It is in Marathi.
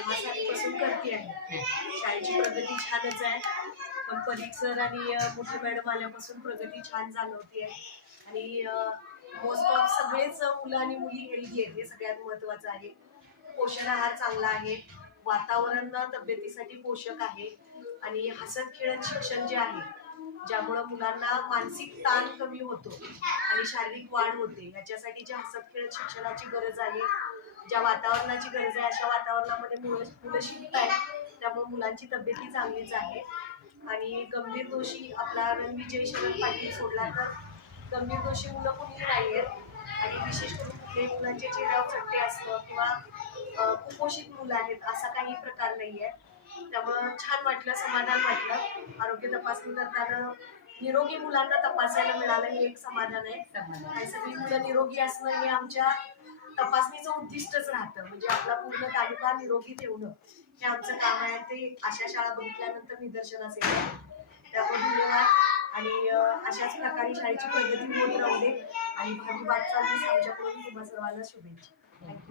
दहा सालीपासून करते आहे. शाळेची प्रगती छानच आहे. पण परीख सर आणि मोठे मॅडम आल्यापासून प्रगती छान जाणवते आहे. आणि मोस्ट ऑफ सगळेच मुलं आणि मुली हेल्दी आहेत. हे सगळ्यात महत्वाचं आहे. पोषण आहार चांगला आहे. वातावरण तब्येतीसाठी पोषक आहे. आणि हसत खेळत शिक्षण जे आहे ज्यामुळं मुलांना मानसिक ताण कमी होतो आणि शारीरिक वाढ होते. याच्यासाठी जे हसत खेळत शिक्षणाची गरज आहे ज्या वातावरणाची गरज आहे अशा वातावरणामध्ये मुलं मुलं शिकत आहेत त्यामुळे मुलांची तब्येती चांगलीच आहे. आणि गंभीर दोषी आपला रणविजय शरद पाटील सोडला तर गंभीर दोषी मुलं कोणीही नाही आहेत आणि विशेष करून कुठल्याही मुलांच्या चेहऱ्यावर चट्टे असणं किंवा कुपोषित मुलं आहेत असा काही प्रकार नाही आहे त्यामुळं छान वाटलं समाधान वाटलं. आरोग्य तपासणी करताना निरोगी मुलांना तपासायला मिळालं हे एक समाधान आहे. आणि सगळी मुलं निरोगी असणं हे आमच्या उद्दिष्टच राहतं. म्हणजे आपला पूर्ण तालुका निरोगी ठेवणं हे आमचं काम आहे. ते अशा शाळा बघितल्यानंतर निदर्शनास येतं. त्यामुळे धन्यवाद. आणि अशाच प्रकारे शाळेची प्रगती होत राहू दे. आणि भावी वाटचाल आमच्याकडून तुम्हा सर्वांना शुभेच्छा. थँक्यू